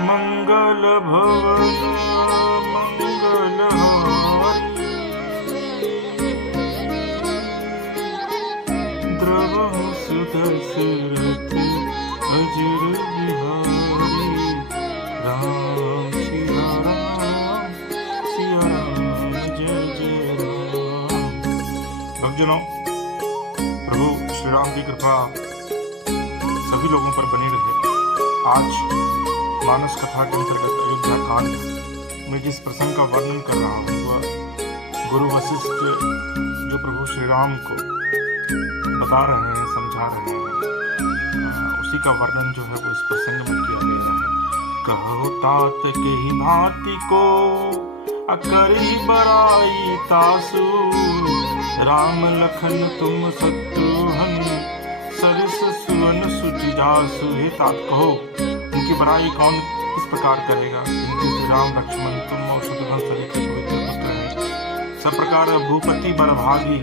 मंगल भवन मंगलहारी, द्रवहु सुदशरथ अजर बिहारी। राम सिया राम जय जय राम। भक्तजनों, प्रभु श्री राम की कृपा सभी लोगों पर बनी रहे। आज मानस कथा के अंतर्गत अयोध्या कांड में जिस प्रसंग का वर्णन कर रहा हूँ वह गुरु वशिष्ठ जो प्रभु श्री राम को बता रहे हैं, समझा रहे हैं, उसी का वर्णन जो है वो इस प्रसंग में किया गया है। कहो तात के ही भांति को अकरी बराई तासु, राम लखन तुम शत्रुघ्न सरिस सुवन सुचि जासु। हे तात कहो, उनकी बड़ाई कौन किस प्रकार करेगा? इनके श्री राम लक्ष्मण तुम और शत्रुघ्न सरिस के पवित्र पुत्र हैं। सब प्रकार भूपति बरभागी,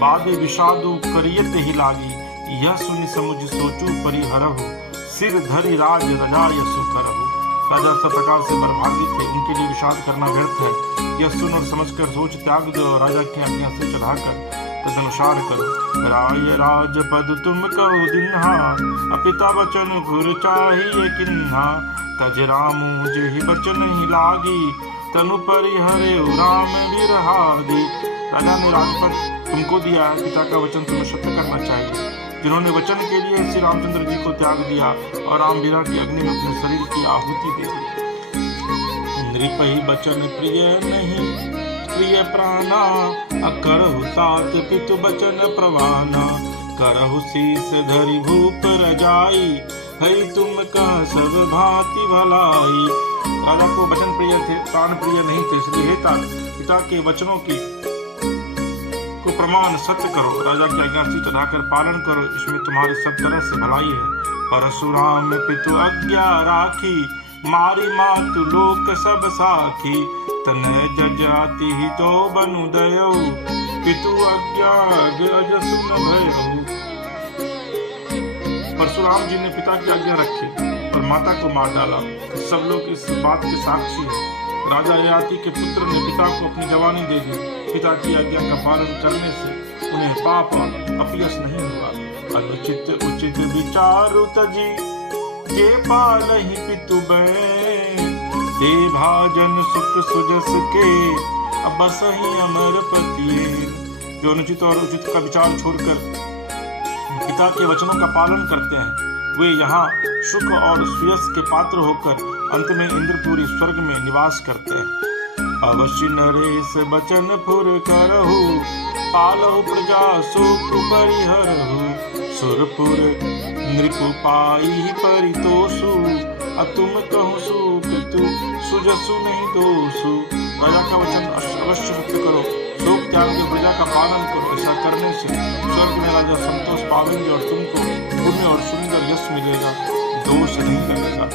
बादे विषादु करियत ही लागी। यह सुनि समुझ सोचू परिहरहु, सिर धरि राज रजाय सुकरहु। राजा सब प्रकार से बरभागी थे, उनके लिए विषाद करना व्यर्थ है। यह सुन और समझकर सोच त्याग दो और राजा की आज्ञा से चढ़ाकर तदनुसार करो। राय राजपद तुम कहो दिन्हा, अपिता बचन गुर चाहिए किन्हा। तज रामू जेहि बचन ही लागी, तनु परिहरे राम बिरहागी। राजा ने राजपद तुमको दिया है, पिता का वचन तुम्हें सत्य करना चाहिए। जिन्होंने वचन के लिए श्री रामचंद्र जी को त्याग दिया और रामवीरा की अग्नि में अपने शरीर की आहुति दे दी। नृप ही बचन प्रिय नहीं प्रिय प्राणा, अकरहु तात पितु बचन प्रवाना। करहु शीस धरि भूप रजाई, हई तुम का सब भांति भलाई। राजा को वचन प्रिय थे, प्राण प्रिय नहीं थे, इसलिए पिता के वचनों की को प्रमाण सत्य करो, राजा की आज्ञा से चढ़ाकर पालन करो, इसमें तुम्हारी सब तरह से भलाई है। परशुराम पितु आज्ञा राखी, मारी मातु लोक सब साखी। तनय जजाति ही तो बनु दयो, पितु आज्ञा अज सुन भयउ। परशुराम जी ने पिता की आज्ञा रखी और माता को मार डाला। सब लोग इस बात के साक्षी हैं। राजा ययाति के पुत्र ने पिता को अपनी जवानी दे दी। पिता की आज्ञा का पालन करने से उन्हें पाप और अपयश नहीं हुआ। अनुचित उचित विचारु तजी, जे पालहि पितु बैन। ते भाजन सुख सुजस के, अब सही अमर पति। जो अनुचित और उचित का विचार छोड़कर पिता के वचनों का पालन करते हैं, वे यहाँ सुख और सुयस के पात्र होकर अंत में इंद्रपुरी स्वर्ग में निवास करते हैं। अवश्य नरेश बचन फुर करहु, पालहु प्रजा शोक परिहरहु। सुरपुर नृपु पाई परितोषु, अतुम कहु सुपितु सुजसु नहीं दोषु। राजा का वचन अवश्य सत्य करो, शोक त्याग के प्रजा का पालन करो। ऐसा करने से स्वर्ग में राजा संतोष पावेंगे और तुमको पुण्य और सुंदर यश मिलेगा, दोष नहीं लगेगा।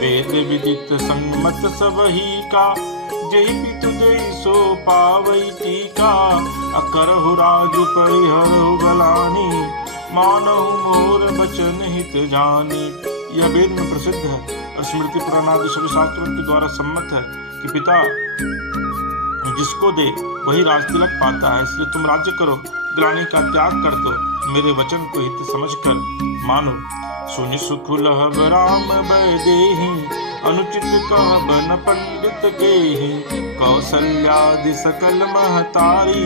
वेद विदित संगमत सबही का, जेहि पितु देहि सो पावई टीका। अकरहु राजु परिहरहु गलानी, मानहु मोर बचन हित जानी। यह वेद में प्रसिद्ध है और स्मृति पुराण आदि सभी शास्त्रों के द्वारा सम्मत है कि पिता जिसको दे वही राजतिलक पाता है। इसलिए तुम राज्य करो, ग्लानि का त्याग कर दो, मेरे वचन को हित समझकर मानो। सुनि सुख लहब राम बय देहि, अनुचित कहब न पंडित केहि। कौसल्यादि सकल महतारी,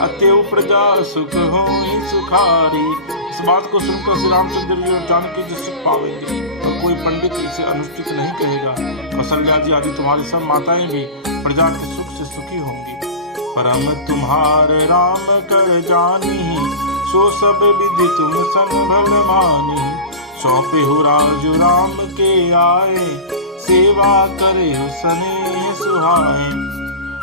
अत्यु प्रजा सुख होई सुखारी। इस बात को सुनकर श्री रामचंद्र जी और जानकी जी सुख पावेंगे और कोई पंडित इसे अनुचित नहीं कहेगा। कौसल्या जी आदि तुम्हारी सब माताएं भी प्रजा के सुख से सुखी होंगी। परम तुम्हारे राम कर जानी, सो सब विधि तुम संग भल मानी। सौंपे हो राजु राम के आए, सेवा करे हो स्नेह सुहाए।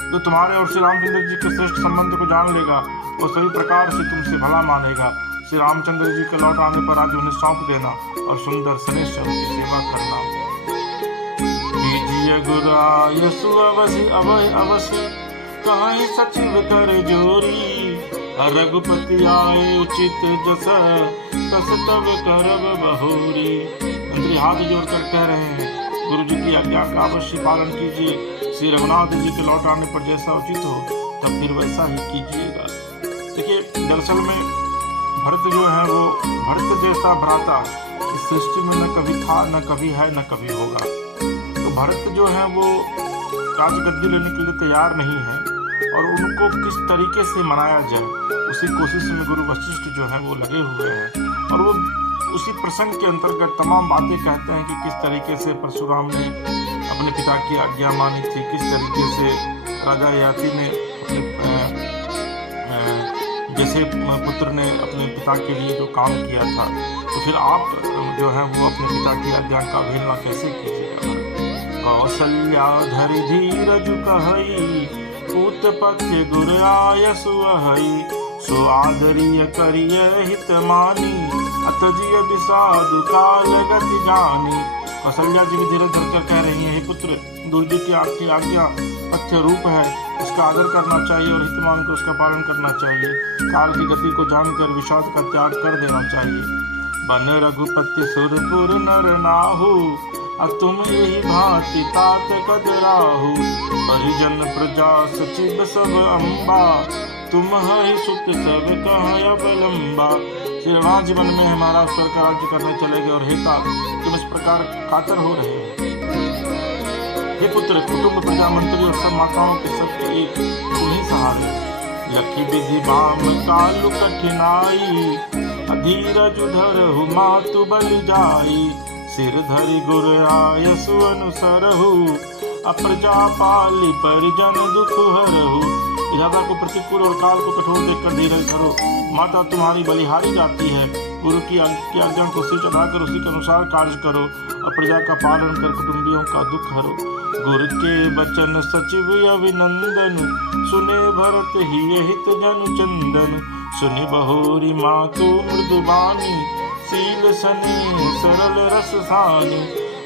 तो तुम्हारे और श्री रामचंद्र जी के श्रेष्ठ संबंध को जान लेगा और सभी प्रकार से तुमसे भला मानेगा। श्री रामचंद्र जी के लौट आने पर आज उन्हें सौंप देना और सुंदर स्नेह से उनकी सेवा करना। यसु अवसि अभय अवसि, कहीं सचिव कर जोरी। रघुपति आए उचित जस, तस तब करब बहोरी। मंत्री हाथ जोड़कर कह रहे हैं, गुरु जी की आज्ञा का अवश्य पालन कीजिए। श्री रघुनाथ जी के लौट आने पर जैसा उचित हो तब फिर वैसा ही कीजिएगा। देखिए, दरअसल में भरत जो है वो भरत जैसा भ्राता इस सृष्टि में न कभी था, न कभी है, न कभी होगा। तो भरत जो है वो राजगद्दी लेने के लिए तैयार नहीं है और उनको किस तरीके से मनाया जाए उसी कोशिश में गुरु वशिष्ठ जो है वो लगे हुए हैं। और वो उसी प्रसंग के अंतर्गत तमाम बातें कहते हैं कि किस तरीके से परशुराम ने अपने पिता की आज्ञा मानी थी, किस तरीके से राजा ययाति ने अपने जैसे पुत्र ने अपने पिता के लिए जो काम किया था, तो फिर आप जो है वो अपने पिता की आज्ञा का अवहेलना कैसे कीजिएगा। कौसल्या धरि धीरज कहई, पूत पथ्य गुर आयसु अहई, सो आदरीय करिय हित मानी, अतजिय विषादु काल गति जानी। कौशल्या जी भी धीरज धरकर कह रही हैं, हे पुत्र, गुरु जी की आपकी आज्ञा पथ्य रूप है, उसका आदर करना चाहिए और हित मान कर उसका पालन करना चाहिए। काल की गति को जानकर विषाद का त्याग कर देना चाहिए। बन रघुपति सुरपुर नर नाहु, तुम यही भांति तात कदराहु, परिजन प्रजा सचिव सब अम्बा, तुम हरि सुत सब कह अवलंबा। श्री रघुनाथ जीवन में हमारा स्वर का राज्य करने चले गए और हे तात, तुम इस प्रकार कातर हो रहे हो। हे पुत्र, कुटुंब प्रजा मंत्री और सब माताओं के सबके एक तुम ही सहारे। लखी विधि बाम कालु कठिनाई, धीरज धरहु मातु बलि जाई, सिर धरि गुर आयसु अनुसरहु, अप्रजा पाली परिजन दुख हरहु। इरादा को प्रतिकूल और काल को कठोर देखकर धीरज धरो, माता तुम्हारी बलिहारी जाती है। गुरु की आज्ञा को सिर चढ़ाकर उसी के अनुसार कार्य करो और प्रजा का पालन कर कुटुंबियों का दुख हरो। गुरु के बचन सचिव अभिनंदन, सुने भरत ही हित जनु चंदन, सुनि बहोरी मातु मृदुबानी, शील सने सरल रस सानी।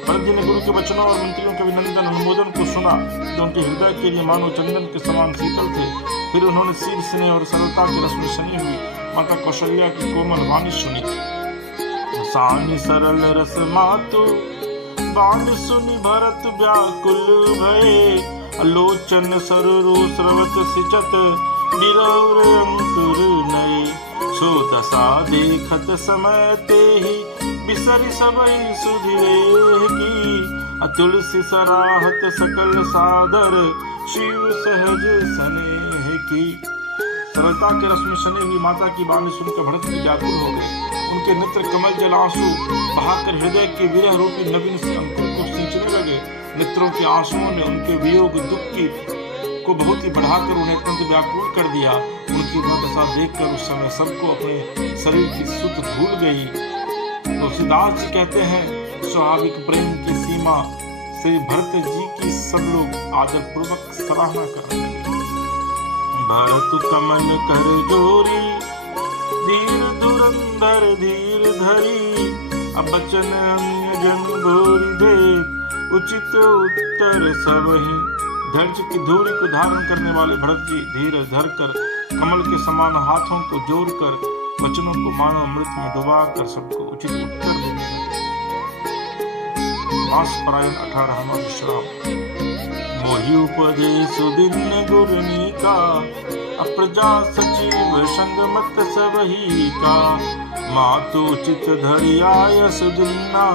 भरत जी ने गुरु के वचनों और मंत्रियों के अभिनंदन अनुमोदन को सुना जो उनके हृदय के लिए मानो चंदन के समान शीतल थे। फिर उन्होंने शील स्नेह और सरलता की रस में सनी हुई माता कौशल्या की कोमल वाणी सुनी। सानी सरल रस मातु वाणी सुनी भरत व्याकुल भये, आलोचन सररो स्रवत सिचत, बिरौर अंकुर नये। सो दशा देखत समय ते ही, बिसरि सबई सुधिरेह की, तुलसी सराहत सकल सादर, शिव सहज स्नेह की। सरलता के रस में सने हुई माता की वाणी सुनकर भरत जी व्याकुल हो गए। उनके नेत्र कमल जल आंसू बहाकर हृदय के विरह रूपी नवीन से अंकुर को सींचने लगे। नेत्रों के आंसुओं ने उनके वियोग दुख की को बहुत ही बढ़ाकर उन्हें अत्यंत व्याकुल कर दिया। उनकी दशा देखकर उस समय सबको अपने शरीर की सुध भूल गई। तुलसीदास जी कहते हैं, स्वाभाविक प्रेम की सीमा श्री भरत जी की सब लोग आदर पूर्वक सराहना करने लगे। भरत कमल कर जोरी, धीर धुरंधर धीर धरी, अब बचन अन्य जन भोरी देख, उचित उत्तर सबहि। धैर्य की धूरी को धारण करने वाले भरत जी धीरज धरकर कमल के समान हाथों को जोड़कर वचनों को मानो अमृत में डुबाकर सबको उचित उत्तर देने लगे। मासपरायण 18वां विश्राम। मोहि उपदेश दिन गुरनी का, अप्रजा सचिव संग मत सबही का, मातु चित धरि आयस दिन्ना,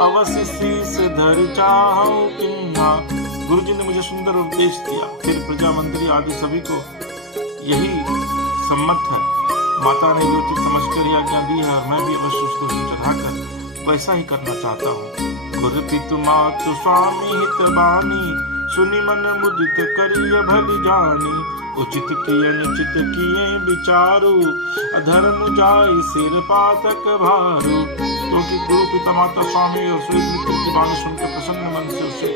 अवश्य शीस धरि चाहूं किन्ना। गुरु जी ने मुझे सुंदर उपदेश दिया, फिर प्रजा मंत्री आदि सभी को यही सम्मत है। माता ने जो चीज समझकर आज्ञा दी है और मैं भी अवश्य उसको चढ़ाकर वैसा ही करना चाहता हूँ। गुरु पितु मातु स्वामी हित बानी, सुनि मन मुदित करिय भलि जानी, उचित किए अनुचित किए विचारू, अधर्म जाय सिर पातक भारू। क्योंकि गुरु पिता माता स्वामी और सूर्य मित्र की वाणी सुनकर प्रसन्न मन से उसे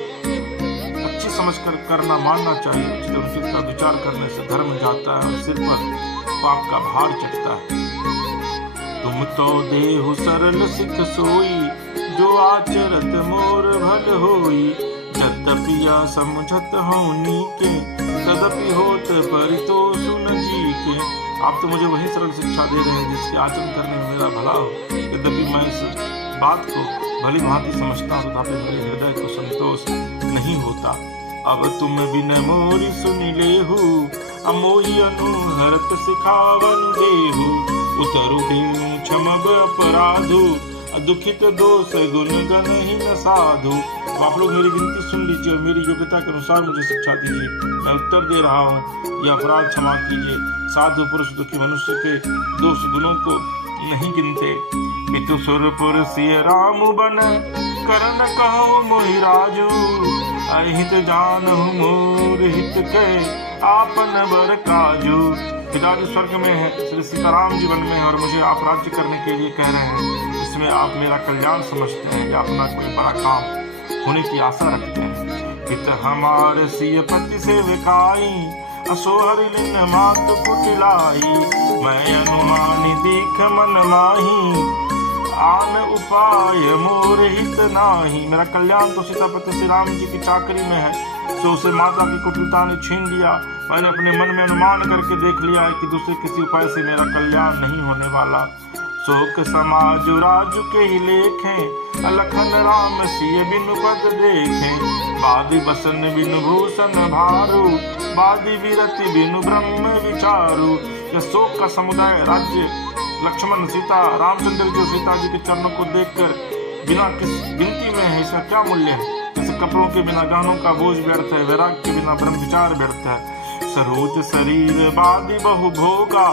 अच्छी समझकर करना मानना चाहिए। उचित अनुचित का विचार करने से धर्म जाता है और सिर पर पाप का भार चढ़ता है। तुम तो देहु सरल सिख सोई, जो आचरत मोर भल होई, यद्यपि या समझत होनी के, तदपि होत परितोष न जी के। आप तो मुझे वही सरल शिक्षा दे रहे हैं जिसके आचरण करने में मेरा भला हो। यद्यपि मैं इस बात को भली भांति समझता हूँ, तथापि मेरे हृदय को संतोष नहीं होता। अब तुम बिन मोरी सुन लेहु, अमोही अनुहरत सिखावन देहु। उतरु देनु क्षमब अपराधु, दुखित दोष गुण गण ही न साधु। तो आप लोग मेरी विनती सुन लीजिए और मेरी योग्यता के अनुसार मुझे शिक्षा दीजिए। मैं उत्तर दे रहा हूँ, यह अपराध क्षमा कीजिए। साधु पुरुष दुखी मनुष्य के दोष गुणों को नहीं गिनते। पितु सुरपुर सिय राम बन, करन कहो मोहि राजू। अहित जानहु मोर हित के, आपन बर काजू। पिताजी स्वर्ग में है, श्री सीताराम जी वन में है और मुझे आप राज्य करने के लिए कह रहे हैं। इसमें आप मेरा कल्याण समझते हैं या अपना कोई बड़ा काम होने की आशा रखते हैं। हित हमारे सिय पति से विकाई, असोहर लिन मात कुटिलाई। मैं अनुमानी दीख मन माही, आन उपाय मोर हित नाही। मेरा कल्याण तो सीतापति श्री राम जी की चाकरी में है, सो उसे माता की कुटिलता ने छीन लिया। मैंने अपने मन में अनुमान करके देख लिया है कि दूसरे किसी उपाय से मेरा कल्याण नहीं होने वाला। शोक समाज राजु के ही लेखें, अलखन राम सिय बिनु पद देखें। बादी बसन बिनु भूषण भारू, बादी विरति बिनु ब्रह्म विचारू। यह शोक का समुदाय राज्य लक्ष्मण सीता रामचंद्र जो सीता जी के चरणों को देखकर बिना किस गिनती में है, इसका क्या मूल्य है। जैसे कपड़ों के बिना गहनों का बोझ व्यर्थ है, वैराग्य के बिना ब्रह्म विचार व्यर्थ है। सरोज शरीर बादी बहु भोगा,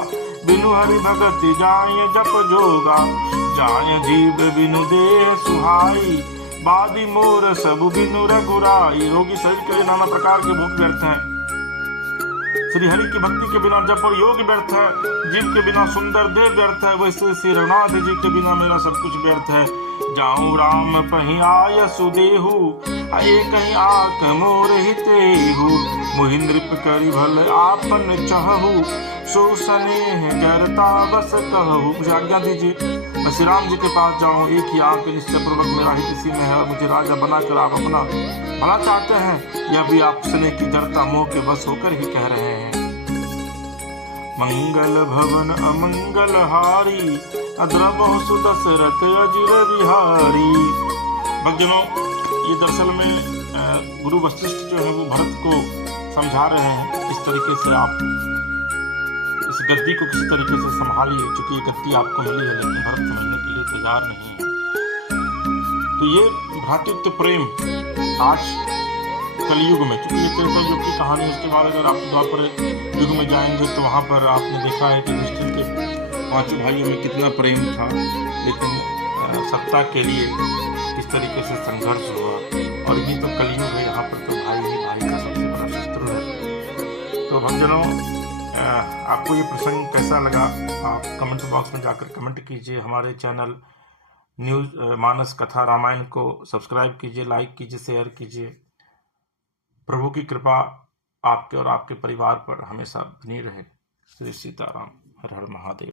बिनु हरि भगति जाय जप जोगा। जाय जीव बिनु देह सुहाई, बादी मोर सब बिनु रघुराई। रोगी शरीर के लिए नाना प्रकार के भोग व्यर्थ हैं, श्री हरि की भक्ति के बिना जप और योग व्यर्थ है। जीव के बिना सुंदर देह व्यर्थ है, वैसे श्री रघुनाथ जी के बिना मेरा सब कुछ व्यर्थ है। जाऊं राम पहि आय सुदेहु, आये कहीं आक मोर हितेहु। मोहि नृप करि भल आपन चहु, सो स्नेह करता बस कहु। मुझे आज्ञा दीजिए मैं श्री राम जी के पास जाऊं। एक ही आपके निश्चय पूर्वक मेरा हित इसी में है और मुझे राजा बनाकर आप अपना भला चाहते हैं। यह भी आप स्नेह की जड़ता मोह के बस होकर ही कह रहे हैं। मंगल भवन अमंगल हारी, अद्रबहु सुदशरथ अजिर बिहारी। भक्तजनों, ये दरअसल में गुरु वशिष्ठ जो है वो भरत को समझा रहे हैं किस तरीके से आप इस गद्दी को किस तरीके से संभालिए, क्योंकि ये गद्दी आपको मिली है लेकिन भरत समझने के लिए तैयार नहीं है। तो ये भ्रातृत्व प्रेम आज कलयुग में, क्योंकि ये त्रेता युग की कहानी है, उसके बाद अगर आप द्वापर युग में जाएंगे तो वहाँ पर आपने देखा है कि युधिष्ठिर के पांचों भाइयों में कितना प्रेम था, लेकिन सत्ता के लिए किस तरीके से संघर्ष हुआ। और ये तो कलयुग है, यहाँ पर तो भाई ही भाई का सबसे बड़ा शत्रु है। तो भक्तजनों, आपको ये प्रसंग कैसा लगा आप कमेंट बॉक्स में जाकर कमेंट कीजिए। हमारे चैनल न्यूज मानस कथा रामायण को सब्सक्राइब कीजिए, लाइक कीजिए, शेयर कीजिए। प्रभु की कृपा आपके और आपके परिवार पर हमेशा बनी रहे। श्री सीताराम। हर हर महादेव।